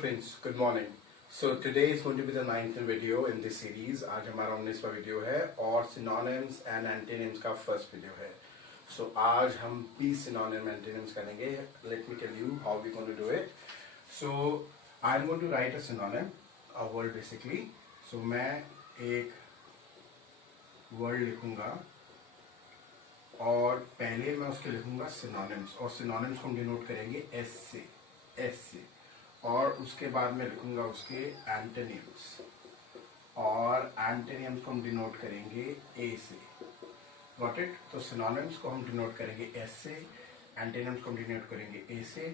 friends, good morning. So today is going to be the 9th video in this series. आज हमारा 19वां video है और synonyms and antonyms का first video है. So आज हम 20 synonym antonyms करेंगे. Let me tell you how we're going to do it. So I'm going to write a synonym, a word basically. So मैं एक word लिखूंगा और पहले मैं उसके लिखूंगा synonyms और synonyms को हम डिनोट करेंगे S से और उसके बाद में लिखूंगा उसके एंटोनिम्स और एंटोनिम्स को हम डिनोट करेंगे ए से. Got it? तो सिनोनिम्स को हम डिनोट करेंगे एस से, एंटोनिम्स को हम डिनोट करेंगे ए से.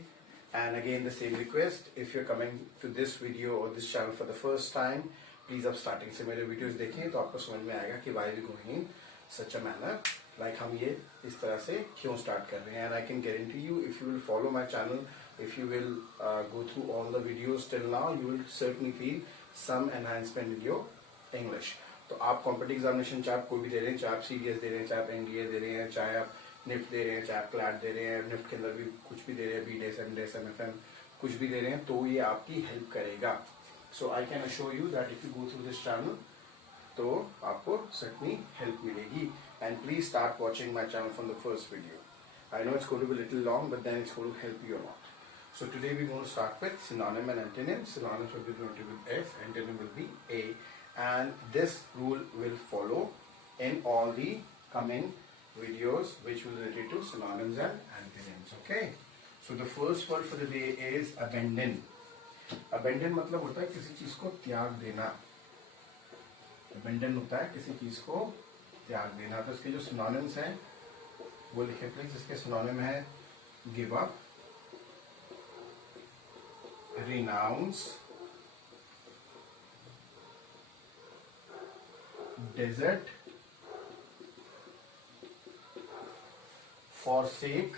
And again the same request, if you are coming to this video और this channel for the first time, please आप स्टार्टिंग से मेरे वीडियोस देखें तो आपको समझ में आएगा कि why we going in such a manner, like हम ये इस तरह से क्यों स्टार्ट कर रहे हैं. And I can guarantee you, if you will follow my channel, if you will go through all the videos till now, you will certainly feel some enhancement in your English. तो आप competitive examination चाहे आप कोई भी दे रहे हैं, चाहे आप CDS दे रहे हैं, चाहे आप NDA दे रहे हैं, चाहे आप निफ्ट दे रहे हैं, चाहे आप क्लैट दे रहे हैं, निफ्ट के अंदर भी कुछ भी दे रहे हैं, BDS, MDS, MFM कुछ भी दे रहे हैं, तो ये आपकी हेल्प करेगा. So I can assure you that if you go through this channel तो आपको certainly हेल्प मिलेगी. And please start watching my channel from the first video. I know it's going to be a little long, but then it's going to help you a lot. So today we're going to start with synonym and antonym. Synonyms will be denoted with S, antonym will be A, and this rule will follow in all the coming videos which will relate to synonyms and antonyms. Okay. So the first word for the day is abandon. Abandon मतलब होता है किसी चीज को त्याग देना. Abandon होता है किसी चीज को त्याग देना. तो इसके जो synonyms हैं वो लिखे प्लीज. इसके सिनोनिम है give up, renounce, desert, forsake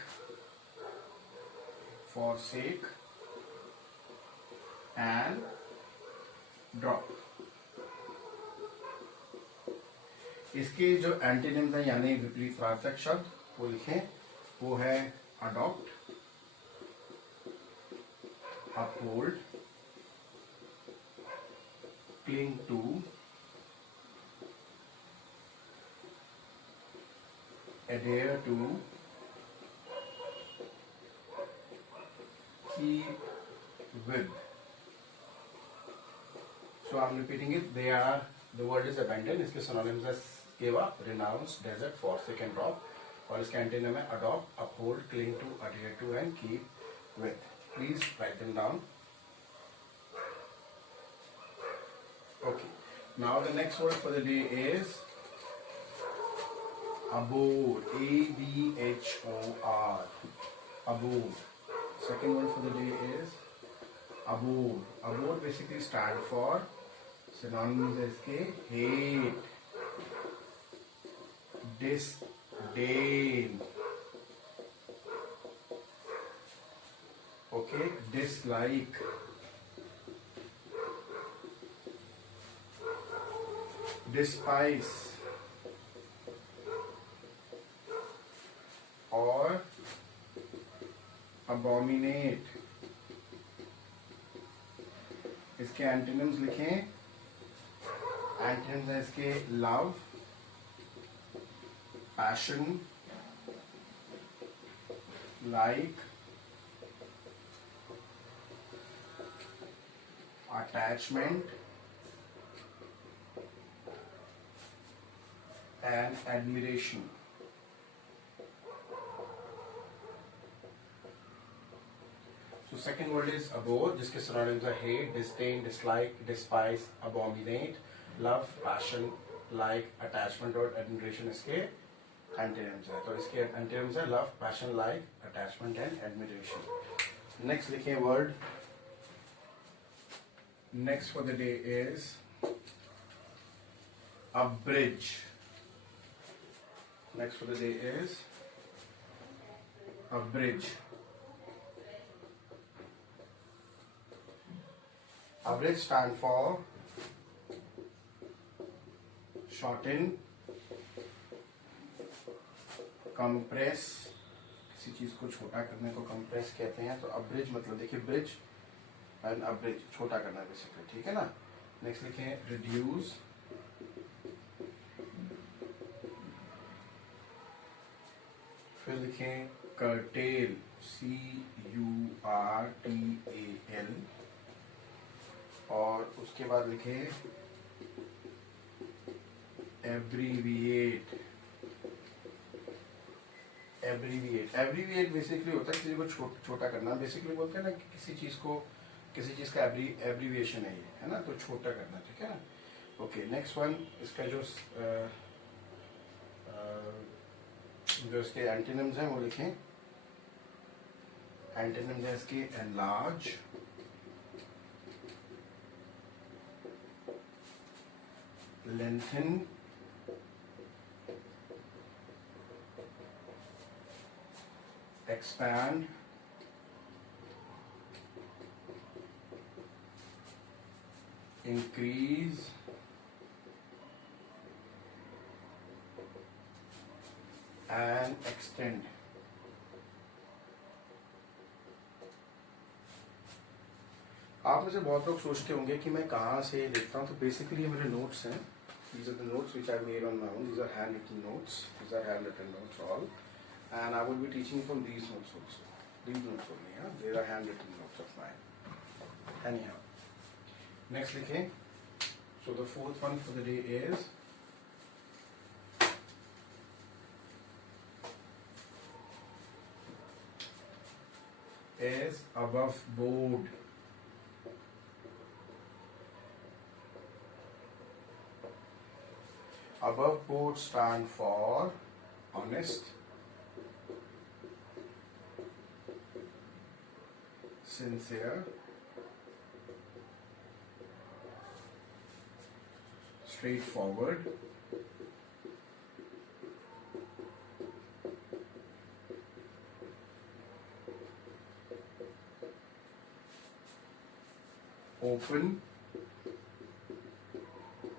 and drop. इसके जो एंटीनिम्स है यानी विपरीतवाचक शब्द वो लिखें. वो है adopt, uphold, cling to, adhere to, keep with. So I'm repeating it. They are, the word is abandon. इसके synonyms है give up, renounce, desert, forsake and drop. और इसके एंटीनिम है adopt, uphold, cling to, adhere to and keep with. Please write them down. Okay. Now the next word for the day is abhor. A-B-H-O-R. Abhor. Second word for the day is abhor. Abhor basically stand for synonyms है इसके hate, disdain, okay, dislike, despise और abominate. इसके antonyms लिखें. Antonyms है इसके love, passion, like, attachment and admiration. So second word is abhor, जिसके synonyms are hate, disdain, dislike, despise, abominate, love, passion, like, attachment और admiration इसके antonyms है. तो इसके antonyms है love, passion, like, attachment and admiration. Next लिखें word. Next for the day is abridge. Next for the day is abridge. Abridge stand for shorten, compress, किसी चीज को छोटा करने को कंप्रेस कहते हैं. तो अब ब्रिज मतलब देखिए, ब्रिज एंड अब्रिज, छोटा करना है बेसिकली, ठीक है ना। नेक्स्ट लिखें रिड्यूस, फिर लिखें कर्टेल, CURTAL, और उसके बाद लिखें एब्रीविएट। एब्रीविएट बेसिकली होता है किसी को छोटा करना, बेसिकली बोलते हैं ना कि किसी चीज का एब्रीविएशन है ये, है ना, तो छोटा करना, ठीक है ना। ओके, नेक्स्ट वन, इसका जो इसके एंटीनिम्स हैं वो लिखें। एंटीनिम्स है इसके enlarge, lengthen, expand, increase, and extend। आप में से बहुत लोग सोचते होंगे कि मैं कहाँ से देखता हूँ, तो बेसिकली ये मेरे नोट्स हैं। These are the notes which I made on my own. These are handwritten notes. These are handwritten notes all, and I will be teaching from these notes also. These notes only, yeah. They are handwritten notes of mine. Anyhow, next लिखें। So the fourth one for the day is above board। Above board stand for honest, sincere, straightforward, open,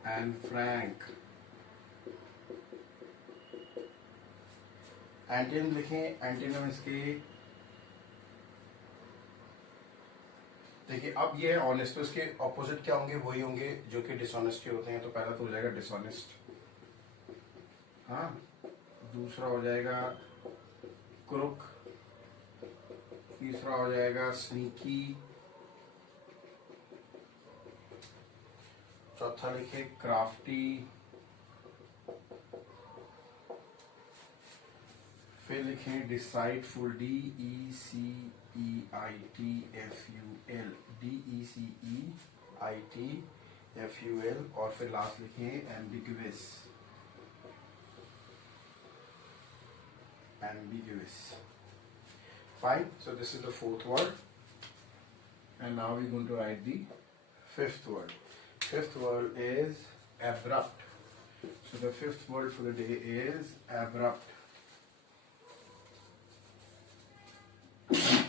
and frank। एंटीनिम लिखें। एंटीनिम इसके, देखिए अब ये है honest, तो इसके opposite क्या होंगे, वही होंगे जो कि डिसऑनेस्टी होते हैं। तो पहला तो हो जाएगा डिसऑनेस्ट, हाँ। दूसरा हो जाएगा क्रुक, तीसरा हो जाएगा स्नीकी, चौथा लिखे क्राफ्टी, फिर लिखें डिसाइडफुल, DECEITFUL, और फिर लास्ट लिखें एम्बिग्युअस। Fine, so this is the fourth word, and now we're going to write the fifth word. Fifth word is abrupt. So the fifth word for the day is abrupt.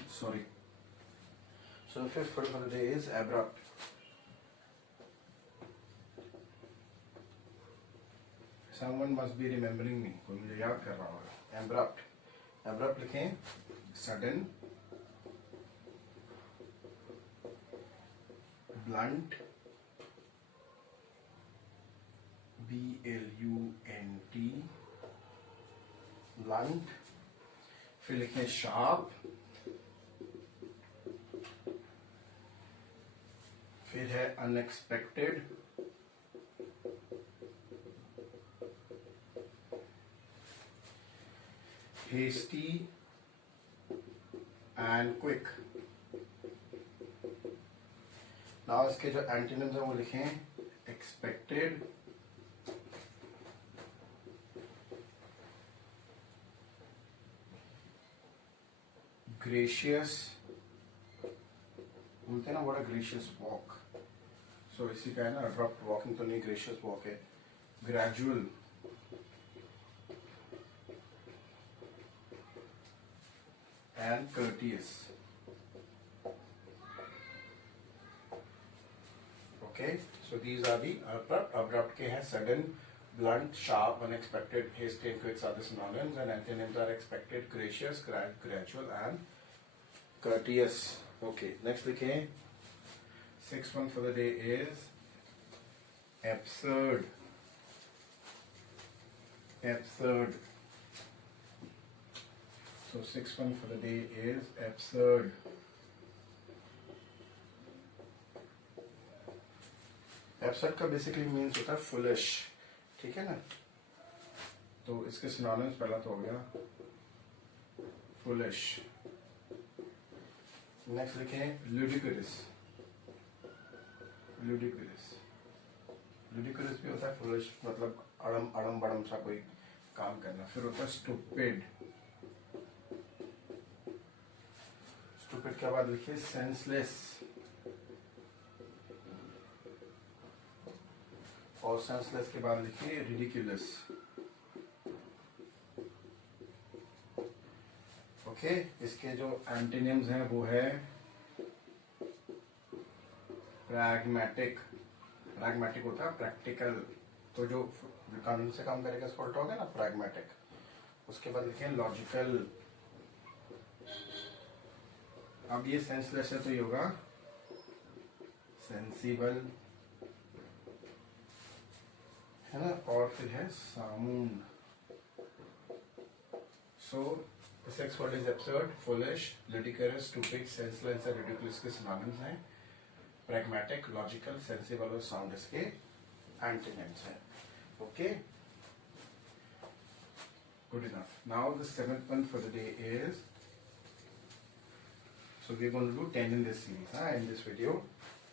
Sorry. So the fifth word for the day is abrupt. Someone must be remembering me. कोई मुझे याद कर रहा होगा। Abrupt. Abrupt लिखें sudden, blunt, BLUNT, blunt, फिर लिखें sharp, फिर है unexpected, hasty and quick। Now इसके जो एंटीनिम्स हैं वो लिखें expected, gracious, बोलते हैं ना what a gracious walk, so इसी का है ना abrupt walking, तो नहीं gracious walk है। gradual, and courteous। Okay, so these are the abrupt। abrupt के हैं sudden, blunt, sharp, unexpected, hasty and quick are the synonyms, and antonyms are expected, gracious, gradual and courteous। Okay, next लिखें Sixth one for the day is absurd. Absurd. So sixth one for the day is absurd. Absurd का basically means होता है foolish, ठीक है ना। तो इसके synonyms पहला तो हो गया फुलिश। नेक्स्ट लिखें ludicrous. ludicrous ludicrous भी होता है फुलिश, मतलब अड़म अड़म बड़म सा कोई काम करना। फिर होता है stupid. stupid के बाद लिखिए senseless, और सेंसलेस के बाद लिखिए ridiculous. ओके, इसके जो एंटीनियम्स हैं वो है pragmatic. pragmatic होता है प्रैक्टिकल, तो जो कानून से काम करेगा उसको उल्टा होगा ना pragmatic. उसके बाद लिखें लॉजिकल. अब ये सेंसलेस है तो ये होगा सेंसिबल, है ना। और फिर है sound. So the sixth word is absurd, foolish, ludicrous, stupid, senseless और ridiculous के synonyms हैं. pragmatic, logical, sensible और sound इसके antonyms हैं. Okay, good enough. Now the seventh one for the day is, so we are going to do 10 in this series, in this video,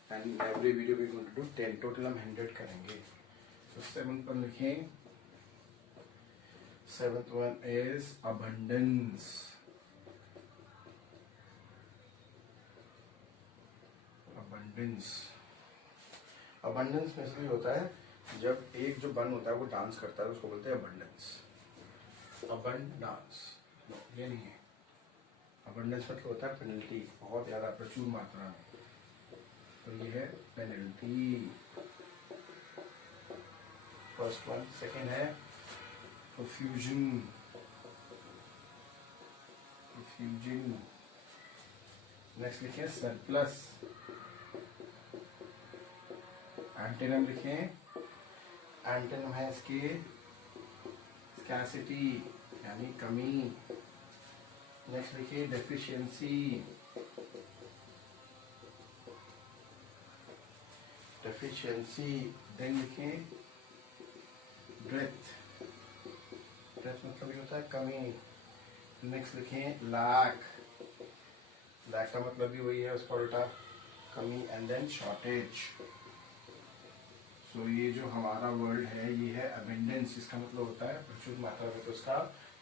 and in every video we are going to do 10. total हम 100 करेंगे. So seventh one लिखें. Seventh one is abundance. Abundance. Abundance basically होता है जब एक जो बन होता है वो डांस करता है, उसको बोलते हैं abundance. Abundance. No, ये नहीं है. Abundance मतलब होता है पेनल्टी, बहुत ज़्यादा प्रचुर मात्रा में. तो ये है पेनल्टी. First one. सेकेंड है profusion. profusion. नेक्स्ट लिखें सरप्लस. एंटोनिम लिखें. एंटोनिम है इसके स्कैसिटी यानी कमी. नेक्स्ट लिखिए डेफिशिएंसी. डेफिशिएंसी. देन लिखें ब्रेथ. ब्रेथ मतलब ये होता है कमी. नेक्स्ट लिखें लैक. लैक का मतलब भी वही है, उसका उल्टा कमी. And then shortage. सो ये जो हमारा वर्ड है ये है अबेंडेंस. इसका मतलब होता है प्रचुर मात्रा में. तो उसका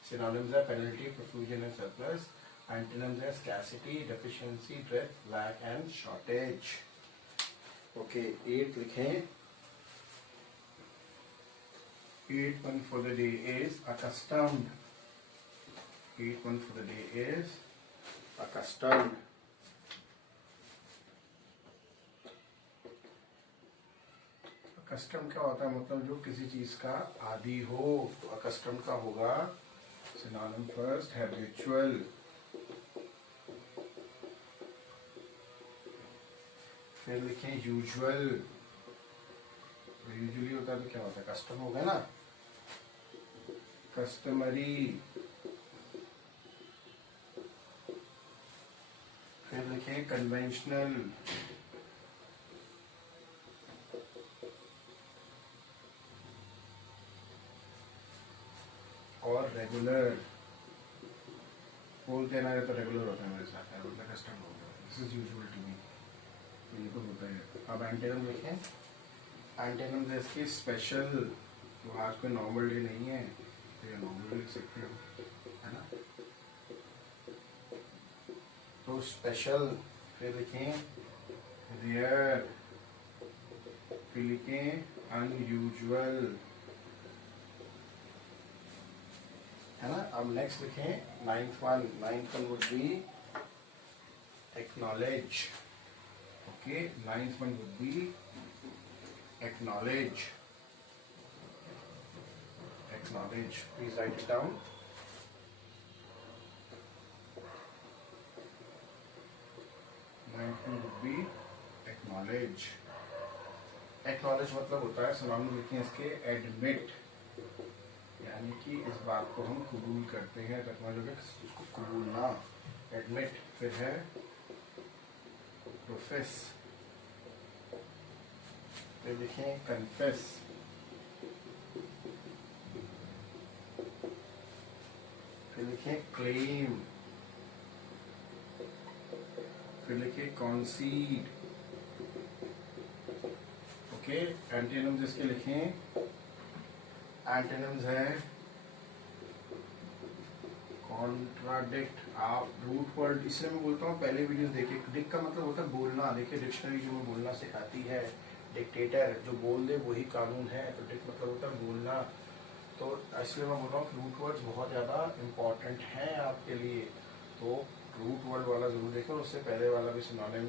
सिनोनिम्स है plenty, profusion and surplus. Antonyms है scarcity, deficiency, dearth, lack and shortage. Okay, 8 लिखें. 8th one for the day is accustomed. 8th one for the day is accustomed. accustomed क्या होता है, मतलब जो किसी चीज का आदी हो. तो accustomed का होगा synonym first habitual. फिर लिखें usual. यूजुअली होता है तो क्या होता है, कस्टम हो गया ना. कस्टमरी. फिर लिखें कन्वेंशनल. और रेगुलर. बोलते हैं ना तो रेगुलर होता है मेरे साथ. रेगुलर कस्टम हो गया. This is usual to me. ये तो होता है. अब एंटोनिम लिखें. एंटोनिम है इसकी स्पेशल. तो आज कोई नॉर्मल डे नहीं है तो ये नॉर्मल लिख सकते हो, है ना. तो स्पेशल. फिर लिखें रेयर. फिर लिखें अनयूजुअल, है ना. अब नेक्स्ट लिखें 9th one. 9th one would be acknowledge. Okay, 9th one would be acknowledge. Acknowledge. Please write it down. Ninth one would be acknowledge. Acknowledge मतलब होता है, सिनोनिम लिखें इसके, एडमिट, यानी कि इस बात को हम कबूल करते हैं। एक्नॉलेज उसको कबूलना, एडमिट। फिर है प्रोफेस, फिर लिखें कन्फेस, फिर लिखें क्लेम, फिर लिखें कॉन्सीड। ओके, एंटीनिम्स इसके लिखें, एंटीनिम्स है कॉन्ट्राडिक्ट। आप रूट वर्ड, इसलिए मैं बोलता हूँ पहले वीडियोस देखिए। डिक का मतलब होता है बोलना। देखिए डिक्शनरी जो हमें बोलना सिखाती है, डिक्टेटर जो बोल दे वही कानून है, तो डिक मतलब होता है बोलना। तो इसलिए मैं बोल रहा हूँ कि रूट वर्ड्स बहुत ज़्यादा इम्पॉर्टेंट हैं आपके लिए, तो रूट वर्ड वाला जरूर देखें। और उससे पहले वाला भी सिनोनिम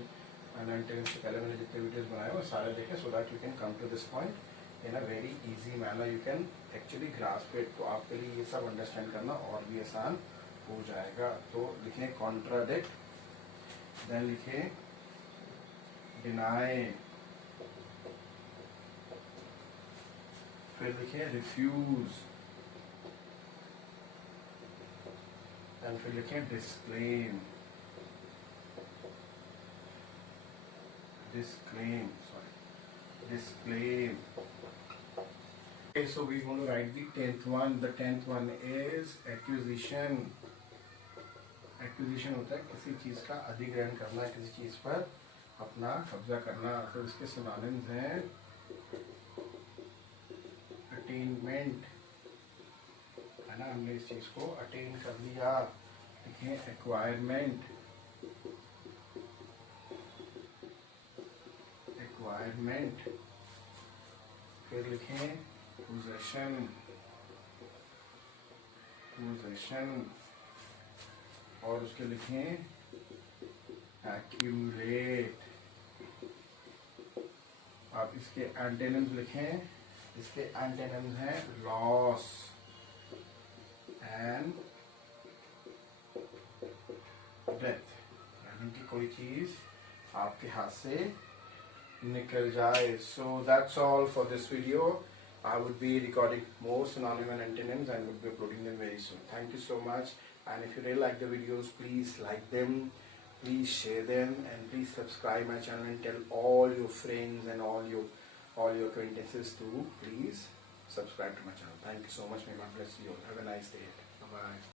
एंड एंटोनिम से पहले मैंने जितने वीडियोस बनाए वो सारे देखें, so that you can come to this point in a very easy manner, you can actually grasp it. तो आपके लिए ये सब अंडरस्टैंड करना और भी आसान हो जाएगा। तो लिखें कॉन्ट्राडिक्ट, देन लिखें डिनाई, फिर लिखें रिफ्यूज, एंड फिर लिखें disclaim, disclaim, sorry, disclaim. Okay, so we're going to write the 10th one. The 10th one is acquisition. Acquisition होता है किसी चीज का अधिग्रहण करना, किसी चीज पर अपना कब्जा करना। तो इसके सिनोनिम्स हैं अटेनमेंट, है ना, हमने इस चीज को अटेन कर लिया। लिखें एक्वायरमेंट, एक्वायरमेंट, फिर लिखें पोजेशन, पोजेशन, और उसके लिखें एक्यूमुलेट। अब इसके एंटेनिम्स लिखें, इसके एंटेनिम्स हैं लॉस एंड डेथ, यानी कि कोई चीज आपके हाथ से निकल जाए। So that's all for this video. I would be recording more synonym and antonyms and would be uploading them very soon. Thank you so much. And if you really like the videos, please like them, please share them, and please subscribe my channel and tell all your friends and all your acquaintances to please subscribe to my channel. Thank you so much. May God bless you all. Have a nice day. Bye bye.